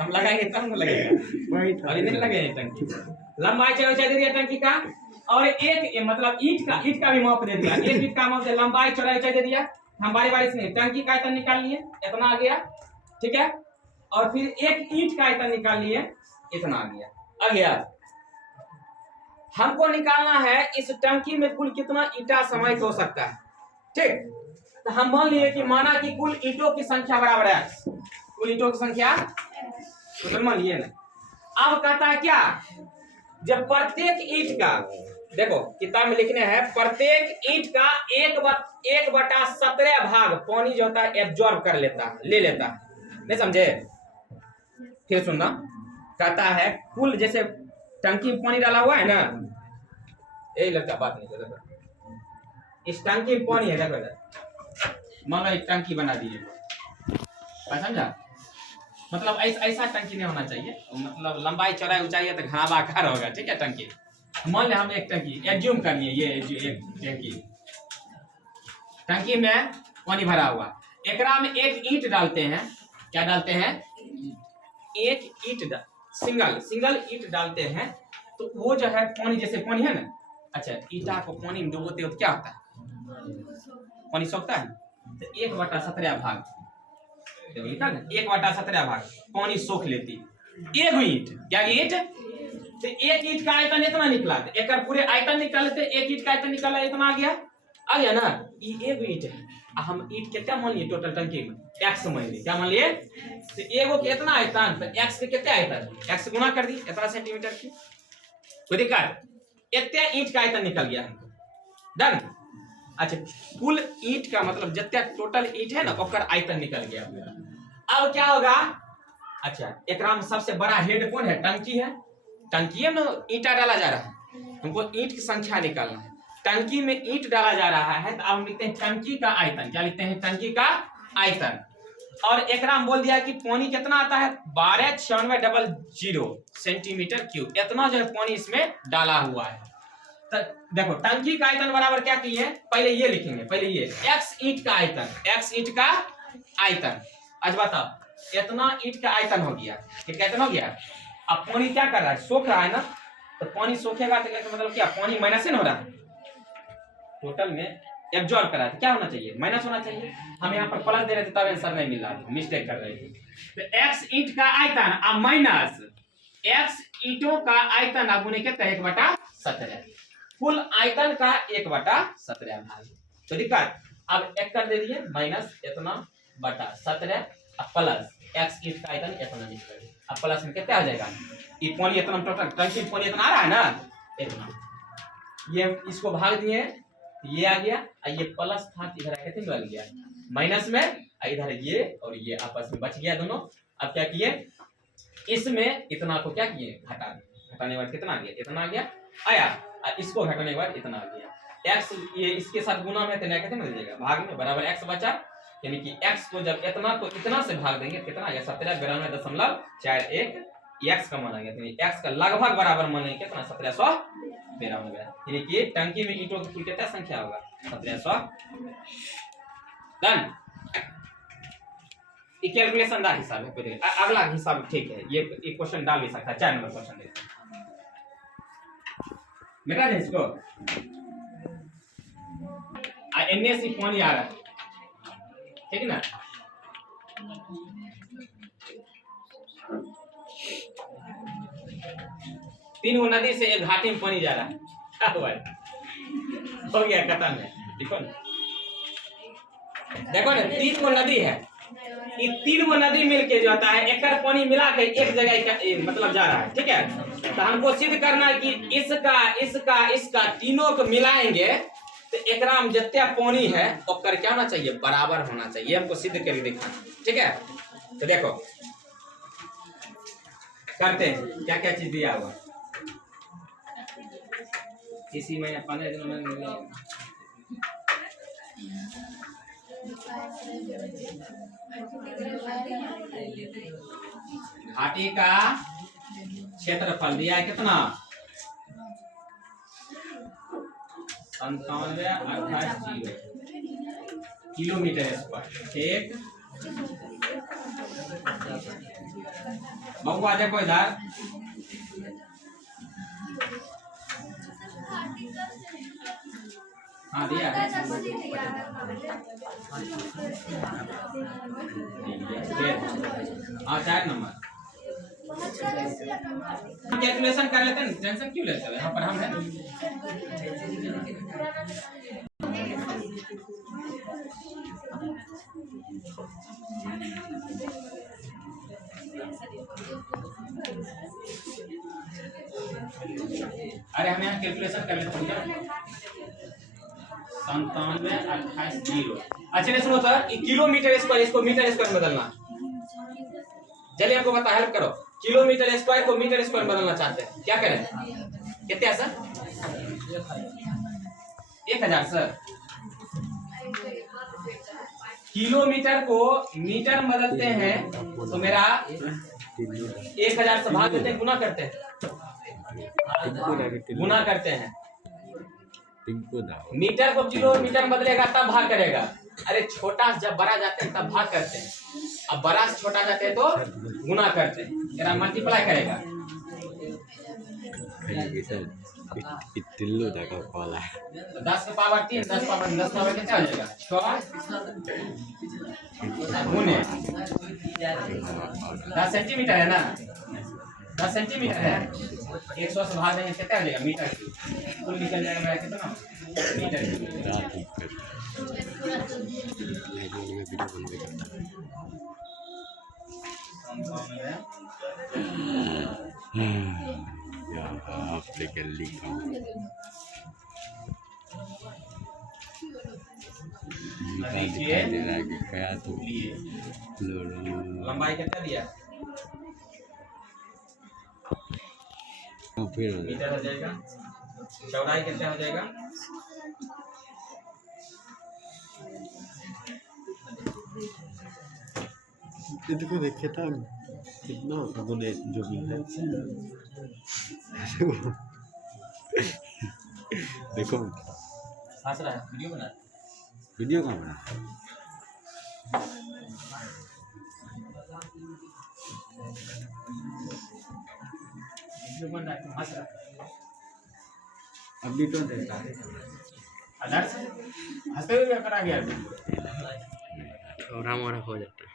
हम लगाएंगे तब ना लगेगा, अभी नहीं लगेगा टंकी। लंबाई चौड़ाई दे दिया टंकी का, और एक मतलब ईंट का भी माप दे दिया। एक ईंट का माप दे, लंबाई चौड़ाई दे दिया। हम बारी बारी से टंकी का आयतन निकाल लिए, इतना आ गया, ठीक है। और फिर एक ईंट का आयतन निकाल लिए, इतना आ गया। हमको निकालना है इस टंकी में कुल कितना ईंटा समाहित हो सकता है, ठीक। तो हम मान लिए कि माना कि कुल ईंटों की संख्या बराबर है, कुल ईंटों की संख्या तो मान लिए ना। अब कहता है क्या, जब प्रत्येक ईंट का, देखो किताब में लिखने हैं, प्रत्येक ईंट का 1/17 भाग पानी जो होता है एब्जॉर्ब कर लेता है, ले लेता है। नहीं समझे, फिर सुनना। कहता है कुल, जैसे टंकी में पानी डाला हुआ है ना, यही लड़का बात नहीं कर, इस टंकी में पानी है, देखो मान लो एक टंकी बना दिए, समझा। मतलब ऐसा टंकी नहीं होना चाहिए, मतलब लंबाई चौड़ाई ऊंचाई है तो घनाभ आकार होगा, ठीक है। टंकी मान ले हम एक टंकी एज्यूम कर लिए, ये एक टंकी में पानी भरा हुआ, एकरा में एक ईंट डालते हैं। क्या डालते हैं? एक ईंट, सिंगल ईंट डालते हैं। तो वो जो है पानी, जैसे पानी है ना, अच्छा ईंटा को पानी में डुबोते हो तो क्या होता है, पानी सोखता है। तो 1/17 भाग, 1/17 भाग पानी सोख लेती एक ईंट। क्या ईंट? तो एक ईंट का आयतन इतना निकला, एक पूरे आयतन निकालते, एक ईंट का आयतन निकाला, इतना आ गया ना। ये एक ईंट है, हम ईंट कितना मान लिए टोटल टंकी में, x मान लिए। क्या मान लिए? तो एगो कितना आयतन, तो x के कितना आयतन, x गुना कर दी, इतना सेंटीमीटर की, कोई दिक्कत? इतना ईंट का आयतन निकल गया हमको, डन। अच्छा कुल ईंट का मतलब जितना टोटल ईंट है ना, ओकर आयतन निकल गया। अब क्या होगा, अच्छा एक सबसे बड़ा हेड कौन है? टंकी है। टंकी में ईंटा डाला जा रहा है, हमको ईंट की संख्या निकालना है। टंकी में ईंट डाला जा रहा है, तो अब हम लिखते हैं टंकी का आयतन। क्या लिखते हैं? टंकी का आयतन। और एक बोल दिया कि पानी कितना आता है, 129600 सेंटीमीटर क्यूब, इतना जो है पानी इसमें डाला हुआ है। तो देखो टंकी का आयतन बराबर क्या किए, पहले ये लिखेंगे, पहले ये x ईंट का आयतन, x ईंट का आयतन। आज बताओ इतना ईंट का आयतन हो गया, कितना हो गया। अब पानी क्या कर रहा है, सोख रहा है ना, तो पानी सोखेगा तो मतलब क्या, पानी माइनस हो रहा है, टोटल में एब्जॉर्ब कर रहा है, क्या होना चाहिए, माइनस होना चाहिए। हम यहाँ पर प्लस दे रहे थे तब आंसर नहीं मिल रहा था, मिस्टेक कर रहे थे। तो x ईंट का आयतन अब माइनस x ईंटों का आयतन, अब उन्हें कहते हैं 1/17, कुल आयतन का 1/17 भाग। तो दिक्कत, अब एक कर दे दिए माइनस इतना बटा 17 प्लस x ईंट का आयतन इतना निकल, अब प्लस में कितना आ जाएगा, ये पानी इतना टोटल टंकी पानी इतना आ रहा है ना, इतना, ये इसको भाग दिए, ये आ गया, ये प्लस था इधर आके कितना लग गया माइनस में, इधर ये और ये आपस में बच गया दोनों। अब क्या किए, इसमें इतना को क्या किए, घटा दिए, घटाने के बाद कितना आ गया, इतना आ गया, आया, इसको घटाने के बाद इतना आ गया। x ये इसके साथ गुना में, तो कितना मिल जाएगा, भाग में बराबर x बचा, यानी कि x को जब इतना को इतना से भाग देंगे, कितना आ गया 1792.41, x का मान आ गया, तो x का लगभग बराबर मानेंगे कितना, 1792, यानी कि टंकी में ईंटों की कुल कितना संख्या होगा, 1700। डन। ये कैलकुलेशन का हिसाब है, कोई अगला हिसाब ठीक है, ये क्वेश्चन डाल भी सकता है, 4 नंबर क्वेश्चन देखते हैं, मिटा दे इसको। एनएससी पानी आ रहा है, ठीक है ना। तीन वो नदी से एक घाटी में पानी जा रहा है, क्या हुआ है? हो गया खत्म है। देखो ना, देखो ना, 3 वो नदी है, ये 3 वो नदी मिलके जो आता है, एक पानी मिला के एक जगह मतलब जा रहा है, ठीक है। तो हमको सिद्ध करना है कि इसका तीनों को मिलाएंगे तो एकरा में जितना पानी है ओकर क्या होना चाहिए, बराबर होना चाहिए, हमको सिद्ध करके देखना, ठीक है। तो देखो करते हैं, क्या क्या चीज दिया हुआ इसी में 15 दिनों में। घाटी का क्षेत्रफल दिया है कितना, 97.28 किलोमीटर स्क्वायर, ठीक। बबुआ देखो इधर, हाँ दिया है। हाँ 4 नंबर कैलकुलेशन कर लेते हैं, टेंशन क्यों लेते हो, यहाँ पर हम हैं। अरे हम यहाँ कैलकुलेशन कर लेते हैं, 97 28 0। अच्छा नहीं सुनो तो किलोमीटर स्क्वायर, इसको मीटर स्क्वायर में बदलना। चलिए आपको बता, हेल्प करो। किलोमीटर स्क्वायर को मीटर स्क्वायर में बदलना चाहते हैं, क्या करें? कितने है सर? 1000 सर। किलोमीटर को मीटर में बदलते हैं तो मेरा 1000 से भाग देते हैं, गुना करते हैं, गुना करते हैं। मीटर को किलोमीटर में बदलेगा तब भाग करेगा। अरे छोटा जब बड़ा जाते हैं तब भाग करते हैं, अब बड़ा से छोटा जाते हैं तो गुना करते हैं, मेरा मल्टीप्लाई करेगा। टिल्लू देखो कॉल है। 10 के पावर 3, 10 पावर कितना हो जाएगा? 6 गुने 10 सेंटीमीटर है ना, 10 सेंटीमीटर है। 100 से भाग देंगे कितना हो जाएगा? मीटर की कुल निकल जाएगा मेरा कितना? मीटर। आपने कर लिखा क्या तो लंबाई कितना दिया? फिर मीटर हो जाएगा। चौड़ाई कितना हो जाएगा? देखो देखे था कितना गुने जो भी है। देखो हंस रहा है, वीडियो बना रहा है। वीडियो कहाँ बना? वीडियो बन रहा है, हंस रहा है। अभी तो देखा है आदर्श हंसते हुए करा गया और हमारा हो जाता है।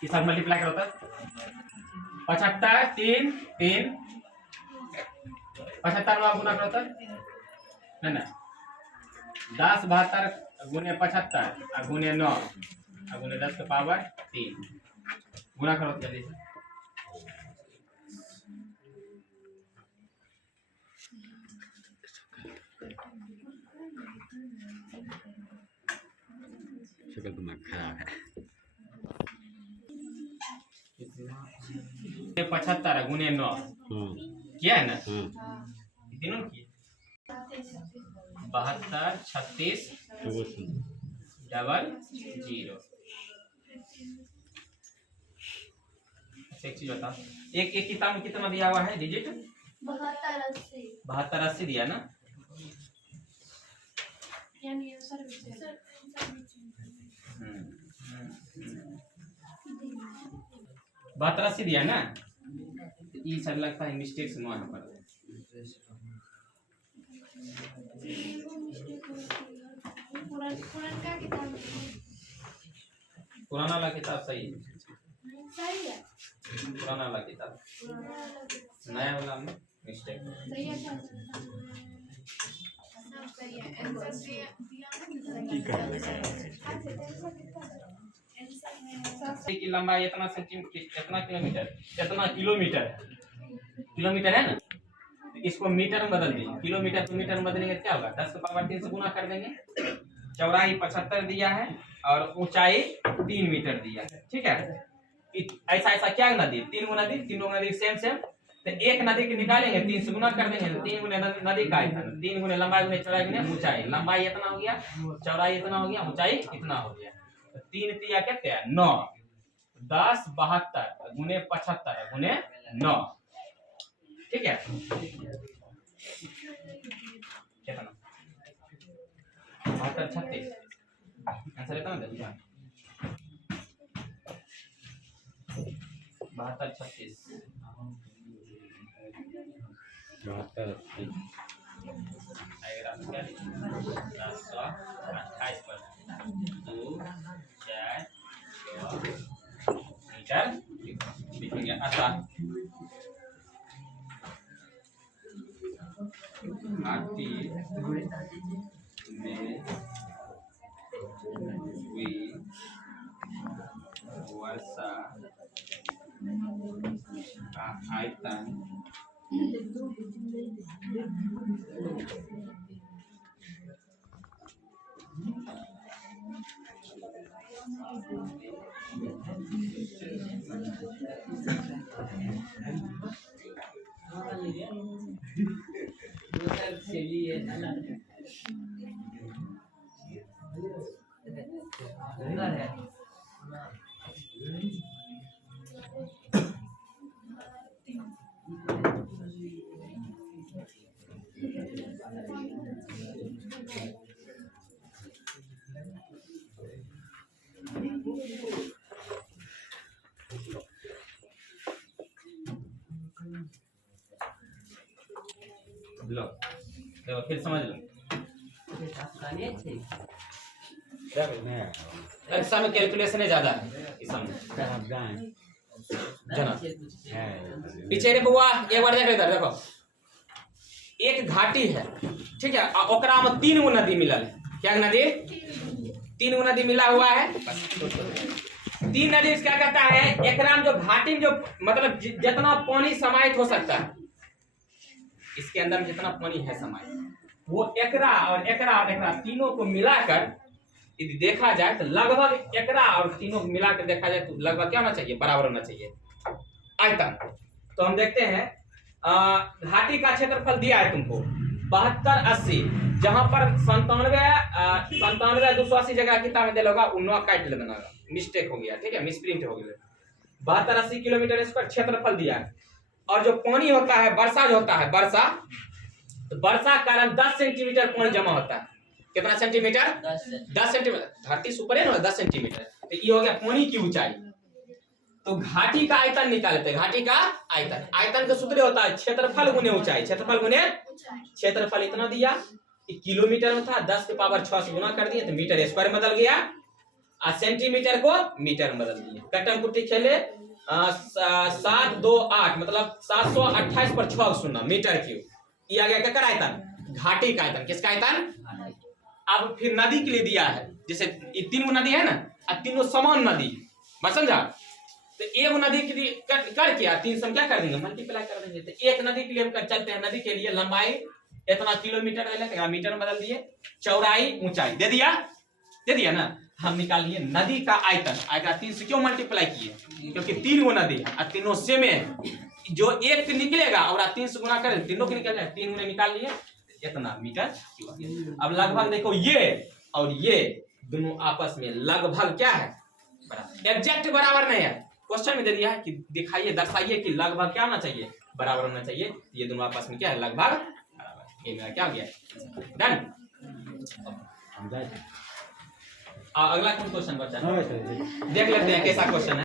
के साथ मल्टीप्लाई करो तो 75 3 3 75 में गुना करो तो ना 10 72 गुने 75 गुने 9 गुने 10 के पावर 3 गुना करो जल्दी से। शक्ल दिमाग खराब है। 75 गुने 9 किया है ना? तीनों किए 72 36 डबल 0। एक चीज बताओ, एक किताब में कितना दिया हुआ है डिजिट? 72 80 दिया ना? 72 80 दिया ना? ये सब लगता है मिस्टेक से वहां पर। पुराना वाला किताब सही है, पुराना वाला किताब, नया वाला में मिस्टेक। की लंबाई इतना सेंटीमीटर, इतना किलोमीटर, इतना किलोमीटर, किलोमीटर है ना? इसको मीटर में बदल देंगे, किलोमीटर को मीटर में बदलेंगे क्या होगा? 10 के पावर 3 से गुना कर देंगे। चौड़ाई 75 दिया है और ऊंचाई 3 मीटर दिया है, ठीक है। ऐसा ऐसा क्या नदी? 3 गुना नदी, तीनों नदी सेम सेम, तो एक नदी के निकालेंगे 3 से गुना कर देंगे, 3 गुने नदी का आयतन, 3 गुने लंबाई गुने चौड़ाई गुने ऊंचाई। लंबाई इतना हो गया, चौड़ाई इतना हो गया, ऊंचाई इतना हो गया। तो 3 तिया कितने है? 9। 10 72 गुने 75 गुने 9, ठीक है। कितना 72 36 आंसर इतना दे 72 36 अगर आप क्या लिखेंगे 728 पर 2 4 मीटर लिखेंगे आसान घाटी में हुई वर्षा का आयतन लो देखो फिर समझ लो एक्सा में कैलकुलेशन है ज्यादा इसमें जना पीछे रे बुआ एक बार देख इधर देखो एक घाटी है ठीक है ओकरा में 3 गो नदी मिलल है क्या नदी 3 गो नदी मिला हुआ है 3 नदी क्या कहता है एकरा में जो घाटी में जो मतलब जितना पानी समाहित हो सकता है इसके अंदर में जितना पानी है समाहित वो एकरा और एकरा तीनों को मिलाकर यदि देखा जाए तो लगभग एकरा और तीनों को मिलाकर देखा जाए तो लगभग क्या होना चाहिए बराबर होना चाहिए आयतन। तो हम देखते हैं घाटी का क्षेत्रफल दिया है तुमको 72 80 जहां पर 97 280 जगह कितना में देगा 9 काट ले देना मिस्टेक हो गया ठीक है मिसप्रिंट हो गया 72 80 किलोमीटर स्क्वायर क्षेत्रफल दिया है और जो पानी होता है वर्षा जो होता है वर्षा तो वर्षा के कारण 10 सेंटीमीटर पानी जमा होता है कितना सेंटीमीटर 10 सेंटीमीटर धरती से ऊपर है ना 10 सेंटीमीटर तो ये हो गया पानी की ऊंचाई। तो घाटी का आयतन निकालते हैं घाटी का आयतन का सूत्र होता है क्षेत्रफल गुने ऊंचाई क्षेत्रफल गुने क्षेत्रफल इतना दिया किलोमीटर में था 10 की पावर 6 से गुना कर दिए तो मीटर स्क्वायर बदल गया और सेंटीमीटर को मीटर में बदल दिए कट्टम कुट्टी खेले 7 2 8 मतलब 728 पर 6 सुनना मीटर क्यूब ये आ गया क्या आयतन घाटी का आयतन किसका आयतन। अब फिर नदी के लिए दिया है जैसे ये 3 गो नदी है ना और तीनों समान नदी बस समझा तो एक नदी के लिए कर किया 3 से क्या कर देंगे मल्टीप्लाई कर देंगे तो एक नदी के लिए हम चलते हैं नदी के लिए लंबाई इतना किलोमीटर है मीटर में बदल दिए चौड़ाई ऊंचाई दे दिया ना हम निकाल लिए नदी का आयतन आएगा 3 से क्यों मल्टीप्लाई किए क्योंकि 3 गो नदी है और तीनों सेम है जो एक निकलेगा और 3 से गुना कर तीनों के निकल जाए 3 गुना निकाल लिए इतना मीटर। अब लगभग देखो ये और ये दोनों आपस में लगभग क्या है एग्जैक्ट बराबर नहीं है क्वेश्चन में दे दिया है कि दिखाइए दर्शाइए कि लगभग क्या होना चाहिए बराबर होना चाहिए ये दोनों आपस में क्या है लगभग बराबर ये मेरा क्या हो गया डन। अगला कौन क्वेश्चन बचा देख लेते हैं कैसा क्वेश्चन है।